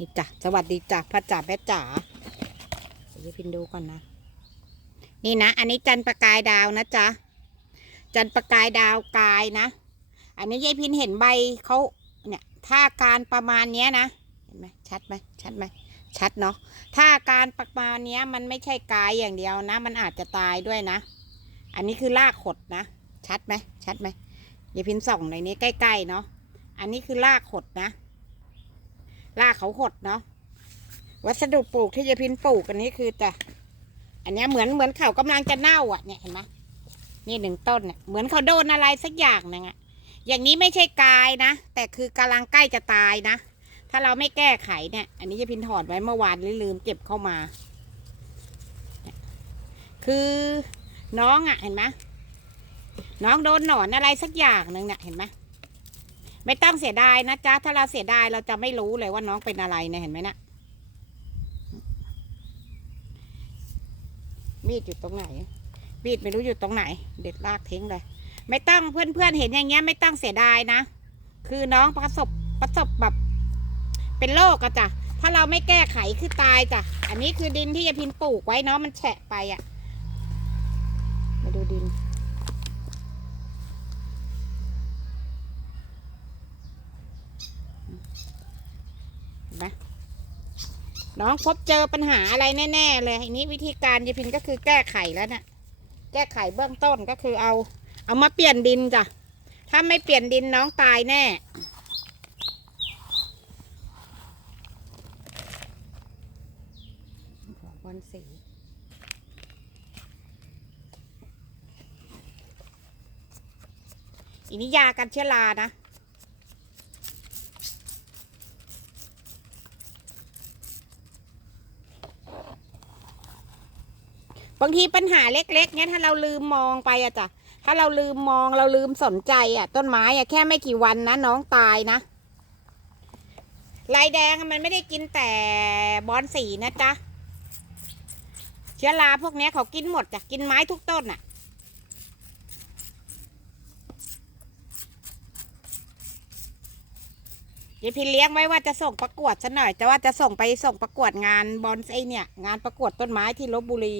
นี่จ้ะสวัสดีจ้ะพ่อจ๋าแม่จ๋าเดี๋ยวพินดูก่อนนะ นี่นะ อันนี้จันประกายดาวนะจ๊ะ จันประกายดาวกายนะ อันนี้ยายพินเห็นใบเขาเนี่ยถ้าการประมาณเนี้ยนะ เห็นไหมชัดไหมชัดไหมชัดเนาะ ถ้าการประมาณเนี้ยมันไม่ใช่กายอย่างเดียวนะ มันอาจจะตายด้วยนะ อันนี้คือรากขดนะ ชัดไหมชัดไหมยายพินส่องในนี้ใกล้ๆเนาะ อันนี้คือรากขดนะ รากเขาขดเนาะวัสดุปลูกที่ยายพินปลูกอันนี้คือแต่อันนี้เหมือนเหมือนเขากำลังจะเน่าอะเนี่ยเห็นไหมนี่หนึ่งต้นเนี่ยเหมือนเขาโดนอะไรสักอย่างหนึงอะอย่างนี้ไม่ใช่กายนะ แต่คือกำลังใกล้จะตายนะ ถ้าเราไม่แก้ไขเนี่ย อันนี้ยายพินถอดไว้เมื่อวานลืมเก็บเข้ามา คือน้องอะเห็นไหมน้องโดนหนอนอะไรสักอย่างหนึ่งเนี่ยเห็นไหม ไม่ต้องเสียดายนะจ๊ะ ถ้าเราเสียดายเราจะไม่รู้เลยว่าน้องเป็นอะไรเนี่ยเห็นไหมนะมีดอยู่ตรงไหนมีดไม่รู้อยู่ตรงไหน เด็ดลากทิ้งเลย ไม่ต้องเพื่อนๆเห็นอย่างเงี้ย ไม่ต้องเสียดายนะ คือน้องประสบประสบแบบ เป็นโรคอะจ้ะถ้าเราไม่แก้ไขคือตายจ้ะ อันนี้คือดินที่ยายพินปลูกไว้เนาะมันแฉะไปอะมาดูดิน เห็น ไหมน้องพบเจอปัญหาอะไรแน่ ๆ เลยอันนี้วิธีการยายพินก็คือแก้ไขแล้วเนะ่ะแก้ไขเบื้องต้นก็คือเอา เอามาเปลี่ยนดินจ้ะถ้าไม่เปลี่ยนดินน้องตายแน่บอลสีอันนี้ยากันเชื้อรานะ บางทีปัญหาเล็กๆเนี้ยถ้าเราลืมมองไปอะจ้ะถ้าเราลืมมองเราลืมสนใจอะต้นไม้อะแค่ไม่กี่วันนะน้องตายนะลายแดงมันไม่ได้กินแต่บอนสีนะจ๊ะเชื้อราพวกนี้เขากินหมดจ้ะกินไม้ทุกต้นอะยายพินเลี้ยงไว้ว่าจะส่งประกวดซะหน่อย แต่ว่าจะส่งไปส่งประกวดงานบอนไอเนี่ย งานประกวดต้นไม้ที่ลบบุรี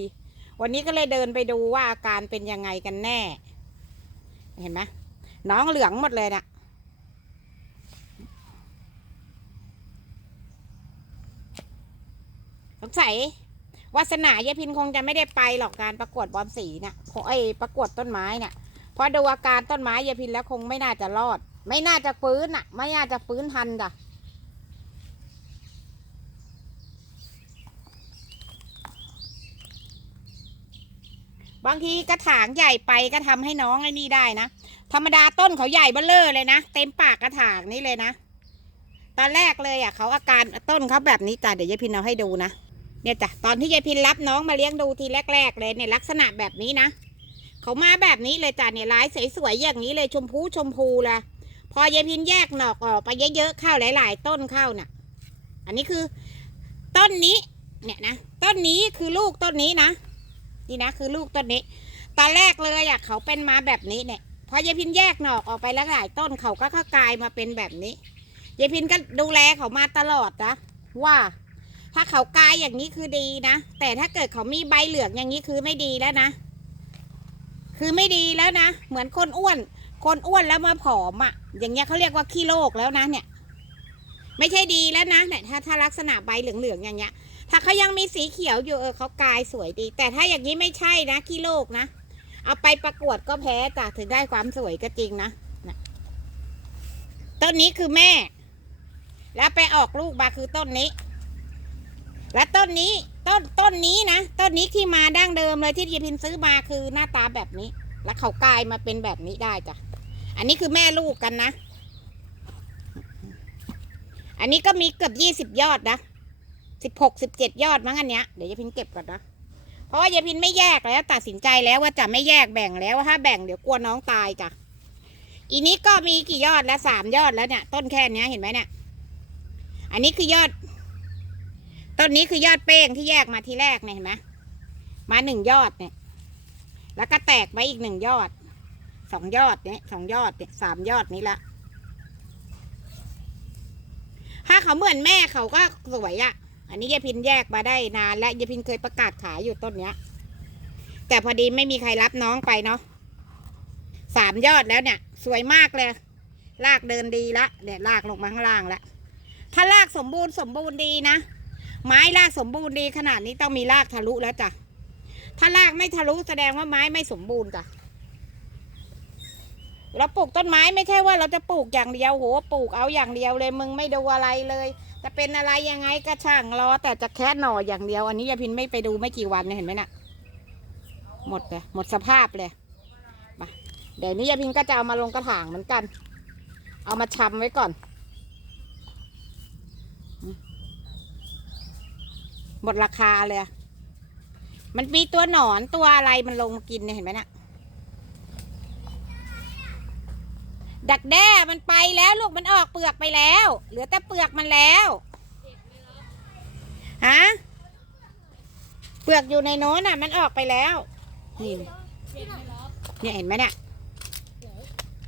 วันนี้ก็เลยเดินไปดูว่าอาการเป็นยังไงกันแน่ เห็นไหมน้องเหลืองหมดเลยนะสงสัยวาสนายายพินคงจะไม่ได้ไปหรอกการประกวดบอลสีนะ่ะเพราะไอ้ประกวดต้นไม้เนี่ยเพราะดูอาการต้นไม้ยายพินแล้วคงไม่น่าจะรอด ไม่น่าจะฟื้นอะ ไม่น่าจะฟื้นทันจ้ะ บางทีกระถางใหญ่ไปก็ทำให้น้องไอ้นี่ได้นะ ธรรมดาต้นเขาใหญ่เบ้อเลอเลยนะ เต็มปากกระถางนี่เลยนะ ตอนแรกเลยอะเขาอาการต้นเขาแบบนี้จ้ะเดี๋ยวยายพินเอาให้ดูนะ เนี่ยจ้ะตอนที่ยายพินรับน้องมาเลี้ยงดูทีแรก ๆ เลยเนี่ยลักษณะแบบนี้นะ เขามาแบบนี้เลยจ้ะเนี่ยลายสวยๆอย่างนี้เลยชมพูชมพูละพอยายพินแยกหนอกออกไปเยอะๆเข้าหลาย ๆ ต้นเข้าน่ะ อันนี้คือ ต้นนี้ เนี่ยนะต้นนี้คือลูกต้นนี้นะ นี่นะคือลูกต้นนี้ ตอนแรกเลยอะเขาเป็นมาแบบนี้เนี่ยพอยายพินแยกหนอกออกไปแล้วหลายต้นเขาก็เข้ากลายมาเป็นแบบนี้ยายพินก็ดูแลเขามาตลอดนะว่า ถ้าเขากลายอย่างนี้คือดีนะ แต่ถ้าเกิดเขามีใบเหลืองอย่างนี้คือไม่ดีแล้วนะ คือไม่ดีแล้วนะ เหมือนคนอ้วน คนอ้วนแล้วมาผอมอะ อย่างเงี้ยเขาเรียกว่าขี้โรคแล้วนะเนี่ย ไม่ใช่ดีแล้วนะเนี่ยถ้าถ้าลักษณะใบเหลืองๆอย่างเงี้ย ถ้าเขายังมีสีเขียวอยู่เออเขากายสวยดี แต่ถ้าอย่างนี้ไม่ใช่นะขี้โลกนะ เอาไปประกวดก็แพ้จ้ะถึงได้ความสวยก็จริงนะนะต้นนี้คือแม่ แล้วไปออกลูกมาคือต้นนี้ และต้นนี้ต้นต้นนี้นะต้นนี้ที่มาดั้งเดิมเลยที่ยายพินซื้อมาคือหน้าตาแบบนี้ แล้วเขากลายมาเป็นแบบนี้ได้จ้ะอันนี้คือแม่ลูกกันนะ อันนี้ก็มีเกือบยี่สิบยอดนะ สิบหกสิบเจ็ดยอดมั้งอันเนี้ยเดี๋ยวยายพินเก็บก่อนนะเพราะว่ายายพินไม่แยกแล้วตัดสินใจแล้วว่าจะไม่แยกแบ่งแล้วถ้าแบ่งเดี๋ยวกลัวน้องตายจ้ะอีนี้ก็มีกี่ยอดแล้วสามยอดแล้วเนี่ย ต้นแค่เนี้ยเห็นไหมเนี่ย อันนี้คือยอด ต้นนี้คือยอดเป้งที่แยกมาทีแรกเนี่ยเห็นไหมมาหนึ่งยอดเนี่ย แล้วก็แตกไปอีกหนึ่งยอดสองยอดเนี่ยสองยอดเนี่ยสามยอดนี้ละถ้าเขาเหมือนแม่เขาก็สวยอะ อันนี้ยายพินแยกมาได้นานและยายพินเคยประกาศขายอยู่ต้นเนี้ย แต่พอดีไม่มีใครรับน้องไปเนาะสามยอดแล้วเนี่ย สวยมากเลย ลากเดินดีละเนี่ยลากลงมาข้างล่างล้วถ้าลากสมบูรณ์สมบูรณ์ดีนะ ไม้รากสมบูรณ์ดีขนาดนี้ต้องมีรากทะลุแล้วจ้ะถ้ารากไม่ทะลุแสดงว่าไม้ไม่สมบูรณ์จ้ะเราปลูกต้นไม้ไม่ใช่ว่าเราจะปลูกอย่างเดียวโหปลูกเอาอย่างเดียวเลย มึงไม่ดูอะไรเลย จะเป็นอะไรยังไงก็ช่างรอ แต่จะแค่หน่ออย่างเดียว อันนี้ยาพินไม่ไปดูไม่กี่วันเนี่ยเห็นไหมน่ะหมดเลยหมดสภาพเลยมาเดี๋ยวนี้ยาพินก็จะเอามาลงกระถางเหมือนกัน เอามาชำไว้ก่อน หมดราคาเลย มันมีตัวหนอนตัวอะไรมันลงมากินเนี่ยเห็นไหมน่ะ ดักแด้มันไปแล้วลูกมันออกเปลือกไปแล้ว เหลือแต่เปลือกมันแล้วฮะเปลือกอยู่ในโน้นน่ะ มันออกไปแล้วนี่เนี่ยเห็นไหมเนี่ย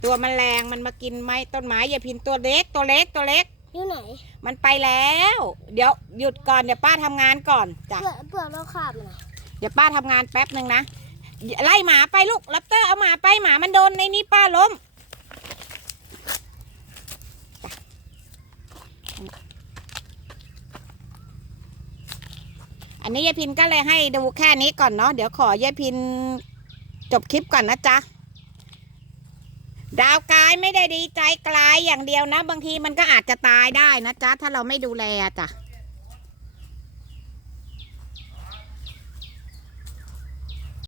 ตัวแมลงมันมากินไม้ต้นไม้อย่าพินตัวเล็กตัวเล็กตัวเล็กอยู่ไหน มันไปแล้ว เดี๋ยวหยุดก่อนเดี๋ยวป้าทำงานก่อนจ้ะเปลือกเปลือกเราขาดมันอะเดี๋ยวป้าทำงานแป๊บหนึ่งนะไล่หมาไปลูกลับเตอร์เอาหมาไปหมามันโดนในนี้ป้าล้ม อันนี้ยายพินก็เลยให้ดูแค่นี้ก่อนเนาะเดี๋ยวขอยายพินจบคลิปก่อนนะจ๊ะดาวกายไม่ได้ดีใจกลายอย่างเดียวนะ บางทีมันก็อาจจะตายได้นะจ๊ะถ้าเราไม่ดูแลจ้ะ